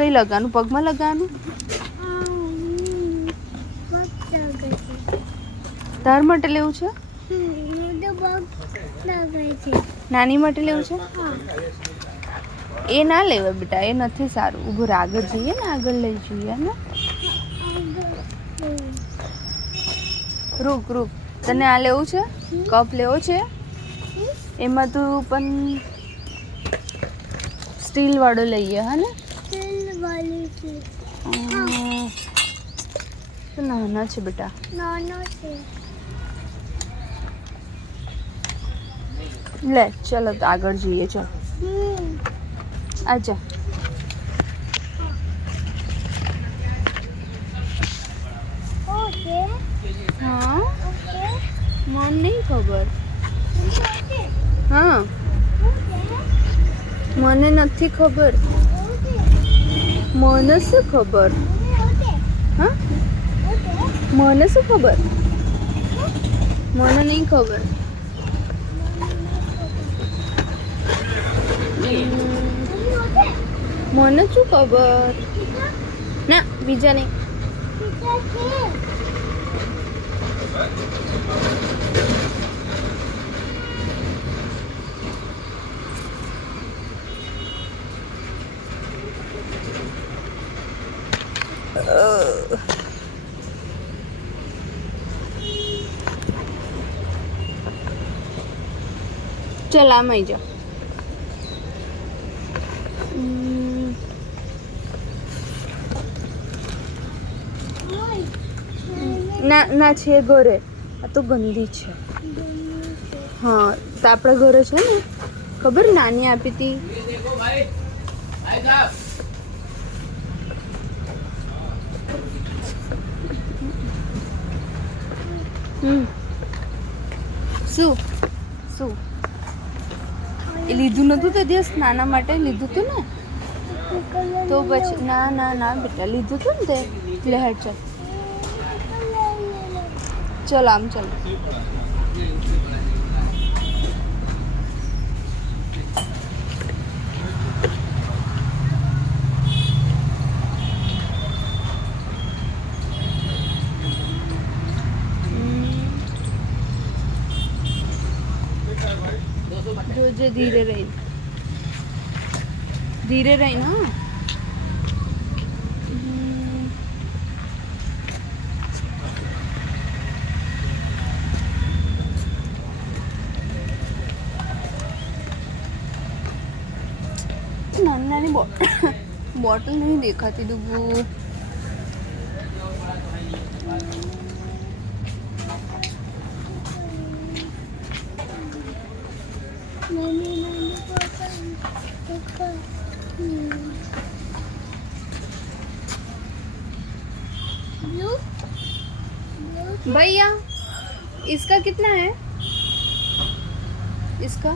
કઈ લગાવવાનું? પગમાં લગાવવાનું? તાર માટે લેવું છે? નાની માટે લેવું છે? એ ના લેવાય બેટા, એ નથી સારું. ઊભું રહે, આગળ જઈએ ને, આગળ લઈ જઈએ ને. રૂક રૂક, તને આ લેવું છે? કપ લેવો છે? એમાં તું પણ સ્ટીલ વાળો લઈએ, હા ને? નાના છે બેટા, લે ચલો તો આગળ જઈએ. ચલો આજા. હા મને નહીં ખબર. હા મને નથી ખબર. મને શું ખબર? હા મને શું ખબર? મને નહીં ખબર. મને શું ખબર? ના બીજા નહીં. ચલ આમ આવી જા. ના ના છે ઘરે. આ તો ગંદી છે. હા તો આપણા ઘરે છે ને, ખબર નાની આપી હતી. શું શું એ લીધું નતું તે દિવસ? નાના માટે લીધું હતું ને? તો પછી ના ના ના બેટા, લીધું હતું ને તે. લે હેડ ચાલ. ચલ આમ ચાલ. જોજે ધીરે રહીને, ધીરે રહીને. હા નાની નાની બોટલ નહીં દેખાતી ડૂબુ. भैया इसका कितना है? इसका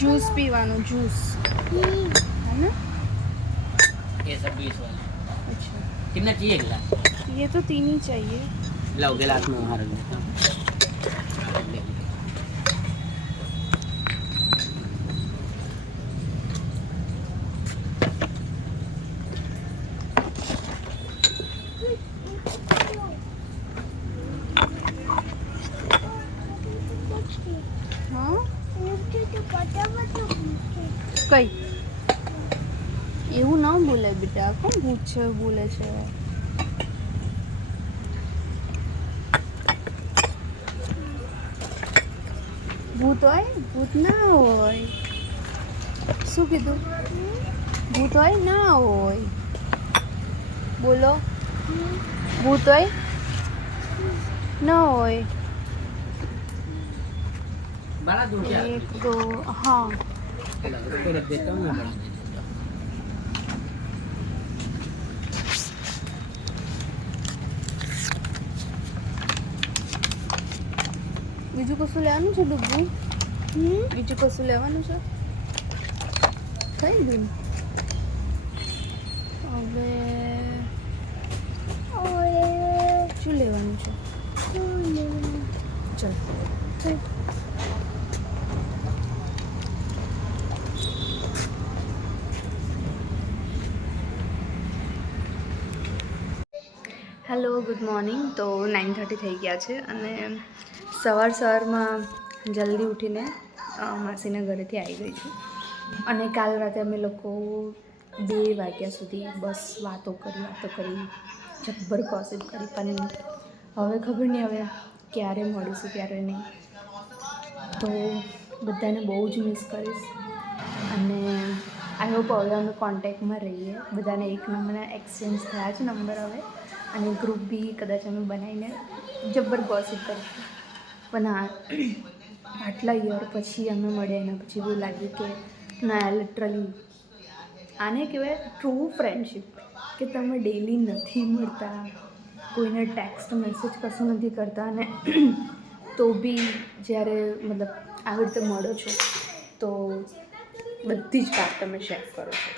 जूस पीवानो, जूस है ना? ये सब 20 वाला। अच्छा कितना चाहिए गिलास? ये तो 3 ही चाहिए. लो गिलास में हमारा लेता हूँ. કઈ એવું ના બોલે બેટા. કોણ ભૂત છે બોલે છે? ભૂત હોય? ભૂત ના હોય. શું કીધું? ભૂત હોય ના હોય? બોલો. ભૂત હોય ના હોય? बड़ा दूर क्या? 1 2 हाँ तो रख देता हूँ मैं. बड़ा दे देता हूँ. બીજું કશું લેવાનું છે ડુબ્બુ? બીજું કશું લેવાનું છે? થઈ ગયું. હવે શું લેવાનું છે? ચલ હેલો ગુડ મોર્નિંગ. તો 9:30 થઈ ગયા છે અને સવારમાં જલ્દી ઉઠીને માસીના ઘરેથી આવી ગઈ છું. અને કાલ રાતે અમે લોકો 2 વાગ્યા સુધી બસ વાતો કરી જબ્બર ગોસિપ કરી. પણ હવે ખબર નહીં હવે ક્યારે મળીશું ક્યારે નહીં. તો બધાને બહુ જ મિસ કરીશ અને આઈ હોપ હવે અમે કોન્ટેક્ટમાં રહીએ. બધાને એક નંબરના એક્સચેન્જ થયા છે નંબર હવે, અને ગ્રુપ બી કદાચ અમે બનાવીને જબ્બર ગોસિપ કરીશું. પણ આટલા યર પછી અમે મળ્યા એના પછી એવું લાગ્યું કે ના, લિટરલી આને કહેવાય ટ્રુ ફ્રેન્ડશિપ, કે તમે ડેલી નથી મળતા, કોઈને ટેક્સ્ટ મેસેજ કશું નથી કરતા, અને તો બી જ્યારે મતલબ આવી રીતે મળો છો તો બધી જ વાત તમે શેર કરો છો.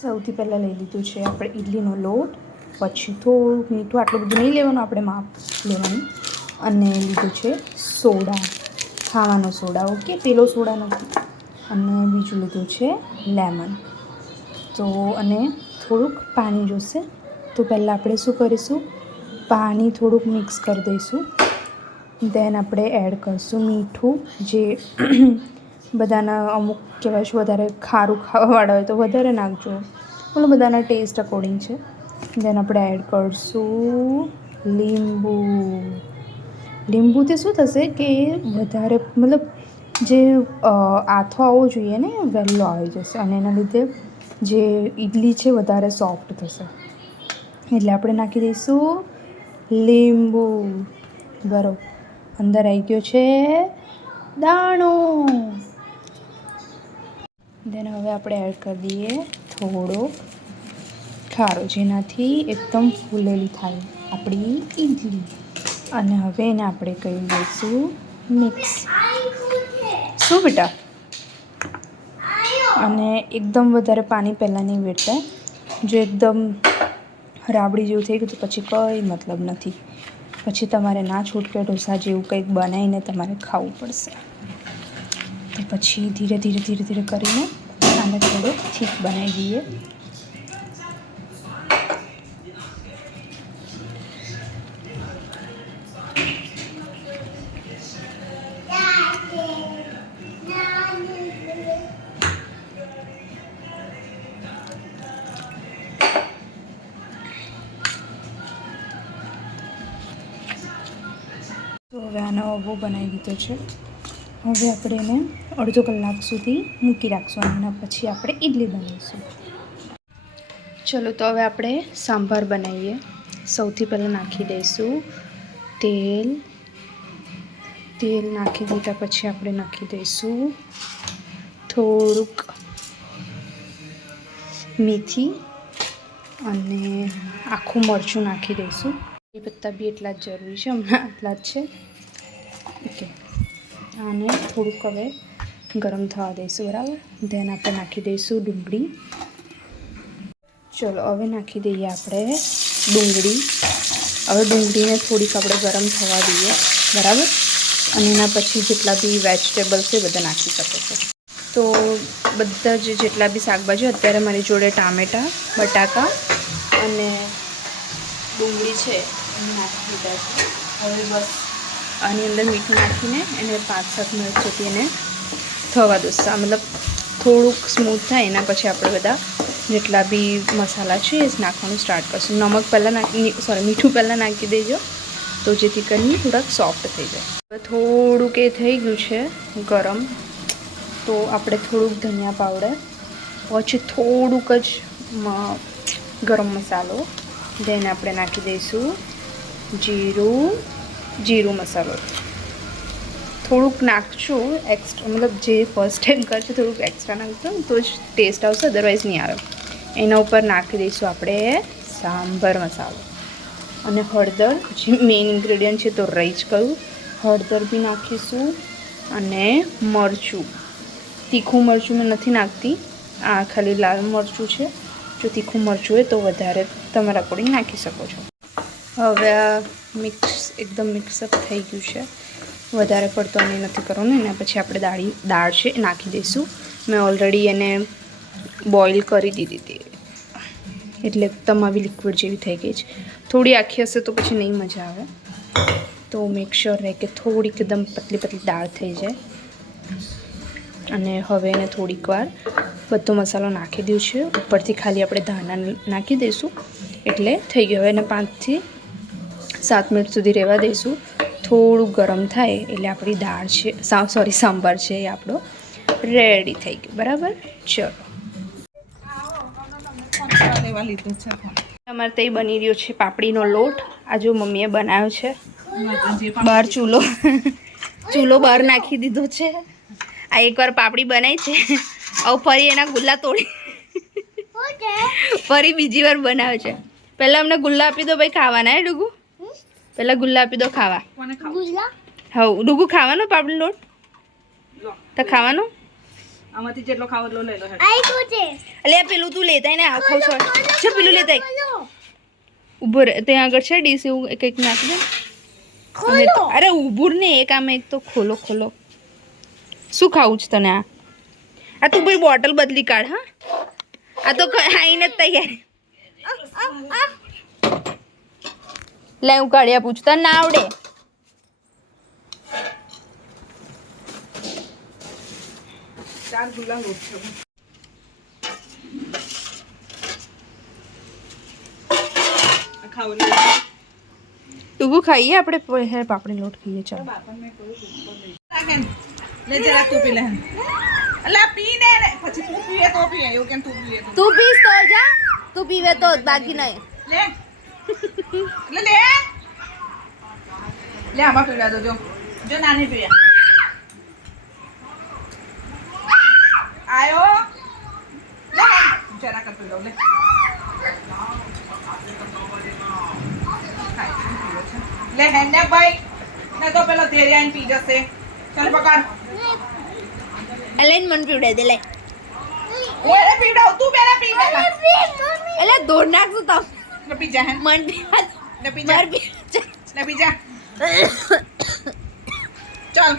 સૌથી પહેલાં લઈ લીધું છે આપણે ઇડલીનો લોટ, પછી થોડુંક મીઠું, આટલું બધું નહીં લેવાનું, આપણે માપ લેવાનું. અને લીધું છે સોડા, ખાવાનો સોડા, ઓકે, પેલો સોડા નથી. અને બીજું લીધું છે લેમન. તો અને થોડુંક પાણી જોઈશે. તો પહેલાં આપણે શું કરીશું, પાણી થોડુંક મિક્સ કરી દઈશું. દેન આપણે એડ કરીશું મીઠું, જે બધાના અમુક કહેવાય છે વધારે ખારું ખાવાવાળા હોય તો વધારે નાખજો, પણ બધાના ટેસ્ટ અકોર્ડિંગ છે. દેન આપણે એડ કરીશું લીંબુથી શું થશે કે વધારે મતલબ જે આથો આવવો જોઈએ ને વહેલો આવી જશે, અને એના લીધે જે ઇડલી છે વધારે સોફ્ટ થશે. એટલે આપણે નાખી દઈશું લીંબુ. બરાબર, અંદર આવી ગયો છે દાણો. દેન હવે આપણે એડ કરી દઈએ થોડો ખારો, જેનાથી એકદમ ફૂલેલી થાય આપણી ઇડલી. અને હવે એને આપણે કરી દઈશું મિક્સ. શું બેટા? અને એકદમ વધારે પાણી પહેલાં નહીં વેડતા. જો એકદમ રાબડી જેવું થઈ ગયું તો પછી કંઈ મતલબ નથી. પછી તમારે ના છૂટકે ઢોસા જેવું કંઈક બનાવીને તમારે ખાવું પડશે. તો પછી ધીરે ધીરે કરીને આને થોડો ઠીક બનાવી દઈએ. તો હવે આનો અવો બનાવી દીધો છે. હવે આપણે એને અડધો કલાક સુધી મૂકી રાખશું, અને એના પછી આપણે ઇડલી બનાવીશું. ચલો, તો હવે આપણે સાંભાર બનાવીએ. સૌથી પહેલાં નાખી દઈશું તેલ નાખી દીધા પછી આપણે નાખી દઈશું થોડુંક મેથી, અને આખું મરચું નાખી દઈશું. એ પત્તા બી એટલા જ જરૂરી છે, હમણાં આટલા જ છે. ઓકે, આને થોડુંક હવે ગરમ થવા દઈશું. બરાબર. દેન આપણે નાખી દઈશું ડુંગળી. ચલો, હવે નાખી દઈએ આપણે ડુંગળી. હવે ડુંગળીને થોડીક આપણે ગરમ થવા દઈએ. બરાબર. અને એના પછી જેટલા બી વેજીટેબલ્સ છે બધા નાખી શકો છો. તો બધા જેટલા બી શાકભાજી, અત્યારે મારી જોડે ટામેટાં, બટાકા અને ડુંગળી છે એ નાખી દીધા છે. હવે બસ આની અંદર મીઠું નાખીને એને 5-7 મિનિટ સુધી એને થવા દોશે. મતલબ થોડુંક સ્મૂથ થાય એના પછી આપણે બધા જેટલા બી મસાલા છે એ નાખવાનું સ્ટાર્ટ કરશું. નમક પહેલાં મીઠું પહેલાં નાખી દેજો, તો જેથી કરીને થોડાક સોફ્ટ થઈ જાય. હવે થોડુંક એ થઈ ગયું છે ગરમ, તો આપણે થોડુંક ધનિયા પાવડર, પછી થોડુંક જ ગરમ મસાલો, દેન આપણે નાખી દઈશું જીરું મસાલો. થોડુંક નાખશું એક્સ્ટ્રા, મતલબ જે ફર્સ્ટ ટાઈમ કરશે થોડુંક એક્સ્ટ્રા નાખશું તો જ ટેસ્ટ આવશે, અદરવાઇઝ નહીં આવે. એના ઉપર નાખી દઈશું આપણે સાંભાર મસાલો અને હળદર, જે મેઇન ઇન્ગ્રેડિયન્ટ છે તો રહી જ ગયું. હળદર બી નાખીશું, અને મરચું, તીખું મરચું મેં નથી નાખતી, આ ખાલી લાલ મરચું છે. જો તીખું મરચું હોય તો વધારે તમારા અકોર્ડિંગ નાખી શકો છો. હવે આ એકદમ મિક્સઅપ થઈ ગયું છે, વધારે પડતો અને નથી કરવાનું. એના પછી આપણે દાળ છે એ નાખી દઈશું. મેં ઓલરેડી એને બોઇલ કરી દીધી હતી. એટલે તમાવી લિક્વિડ જેવી થઈ ગઈ છે. થોડી આખી હશે તો પછી નહીં મજા આવે, તો મેક શ્યોર રહે કે થોડીક એકદમ પતલી પતલી દાળ થઈ જાય. અને હવે એને થોડીક વાર બધો મસાલો નાખી દઉં છે. ઉપરથી ખાલી આપણે ધાણા નાખી દઈશું એટલે થઈ ગયું. હવે એને 5 થી 7 મિનિટ સુધી રહેવા દઈશું. થોડું ગરમ થાય એટલે આપણી દાળ છે સાંભાર છે એ આપણો રેડી થઈ ગયો. બરાબર, ચલો અમારે તે બની રહ્યો છે પાપડીનો લોટ. આ જો મમ્મીએ બનાવ્યો છે. બહાર ચૂલો બહાર નાખી દીધો છે. આ એકવાર પાપડી બનાવી છે, હવે ફરી એના ગુલ્લા તોડી ફરી બીજી વાર બનાવે છે. પહેલાં અમને ગુલ્લા આપી દો ભાઈ ખાવાના. હે ડુગુ, પહેલાં ગુલ્લા આપી દો ખાવા. હા ડુગુ ખાવાનો પાપડી લોટ તો ખાવાનો. આમાંથી જેટલો ખાવ એટલો લઈ લો. અલે પેલું તું લેતા ને આખો છો છે, પેલું લેતા ઊભો રહે ત્યાં આગળ છે ડીશ એવું કંઈક નાખી દે. અરે ઊભું ને એક આમ એક તો ખોલો. શું ખાવું છે તને? આ તું ભાઈ બોટલ બદલી કાઢ. હા આ તો આઈને જ તૈયાર. લે હું કાઢ્યા પૂછ, તને ના આવડે? ચાર ગુલ્લા લોટ છે. ખાવ લે. ટૂંકું ખાઈએ આપણે પાપડી લોટ ખાઈએ. ચાલો લે જરા તું પી લે. અલા પી ને પછી તું પીએ તો પીએ એવું કેમ તું પીએ તો. તું પીસ તો જા, તું પીવે તો બાકી નહીં. લે લે લે આમાં પીવડા દો. જો નાની પીએ આયો લે જરા કર પી લો. લે લે હેને ભાઈ ને તો પેલો ધેરિયાન પી જશે. ચાલ પકડ. એલેન મન પીવડાવી દે. લે ઓરે પીવડાવ તું પેલા પી પેલા. એટલે દોડ નાખશું તો ને પી જા. હે મન પીવા ને પી જા. ને પી જા. ચાલ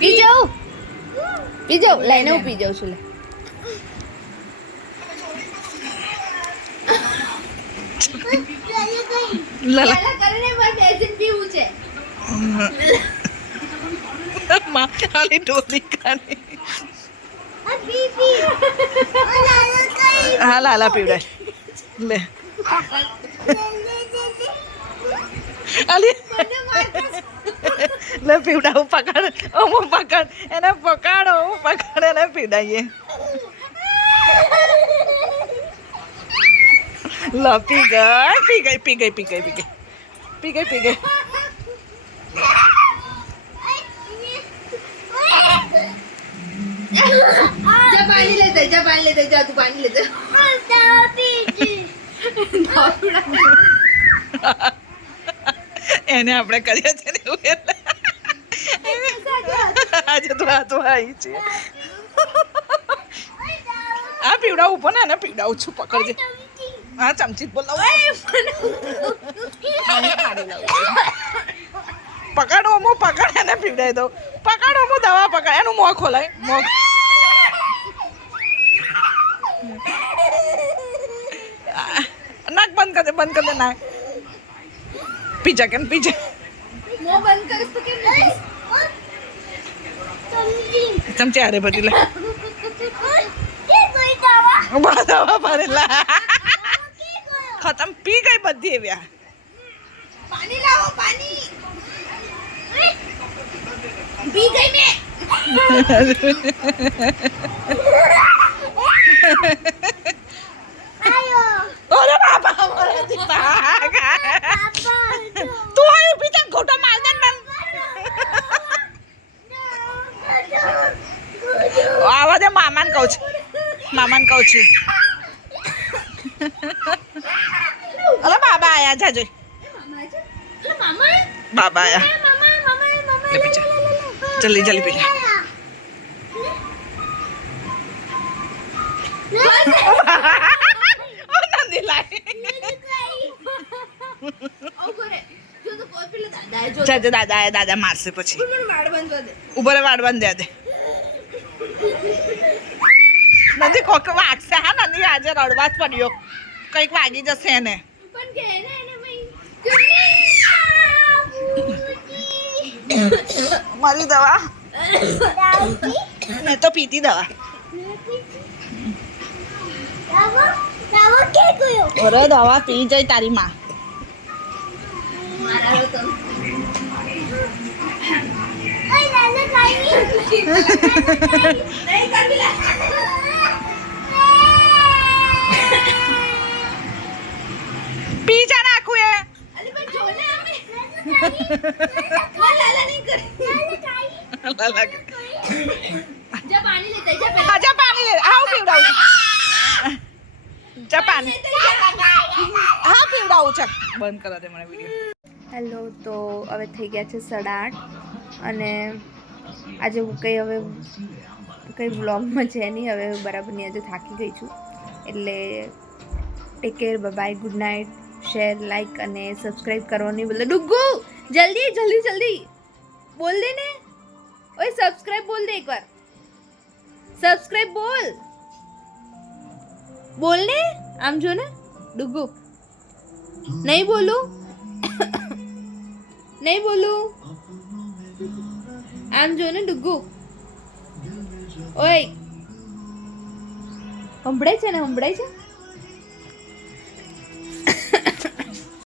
પી જાઉં લઈને હું પી જાઉં છું. લે લલા કરીને બસ એસિડ પીવું છે. માં ખાલી ડોલી કાની. હા લાલા પીવડાય. લે આલી લે પીવડાવ. પકડ હું પકડ એને પકડો. હું પકડ એને પીવડાવીએ. લો પી ગઈ. જા પાણી લેતા જા તું પાણી લેતા. એને આપણે કરીએ છે ને એવું એટલે આજે તો આવી છે. આ પીવડાવું પણ એને પીવડાવું છું. પકડજે. હા ચમચી જ બોલાવું. પકડો હું પકડ એને પીવડાવી દઉં. પકડો હું દવા પકડ. એનું મોં ખોલાય. મોં નાક બંધ કર દે નાક. પીજા કેમ પીજા. મોં બંધ કરીશ તો કેમ નહીં? ચમચી આરે બધી લે. દવા ભરેલા ખતમ. પી ગઈ બધી એવ્યા. પાણી લાવો પાણી. પી ગઈ મેં. અરે બાપા તું આવ્યું પીતા ઘોટો માર દે મને. આવા દે. મામાને કહું છું. અરે બાબા આયા જા જોઈ. બાબા આયા. લે પીજા. જલ્દી પી લે. નંદી લાય. દાદા મારશે પછી. ઉપર વાડ બંધ દે. નંદી કોક વાગશે. હા નંદી આજે રડવા જ પડ્યો, કંઈક વાગી જશે એને. પણ કે એને ભાઈ મારી દવા મેં તો પીતી દવા. અરે દવા પી જઈ તારી માં. પી જા નાખું એ. અરે પણ જો ને અમે લાલા નહીં કરે. જા પાણી લેતા જા પહેલા. જા પાણી લે. આવ પીવડાવું છું. જા પાણી. હા પીવડાવું છે. બંધ કરા દે મને વિડીયો. હેલો, તો હવે થઈ ગયા છે 8:30 અને આજે હું હવે કંઈ વ્લોગમાં છે નહીં. હવે બરાબરની આજે થાકી ગઈ છું. એટલે take care, bye, good night. Share, like અને સબસ્ક્રાઈબ કરવાની બદલે ડુગ્ગુ જલ્દી જલ્દી જલ્દી બોલ દે ને. ઓય સબસ્ક્રાઈબ બોલ દે એકવાર. સબસ્ક્રાઈબ બોલ ને. આમ જો ને ડુગ્ગુ. નહીં બોલું નહીં બોલું. આમ જો ને ડુગ્ગુ. ઓય સંભળાય છે ને? સંભળાય છે?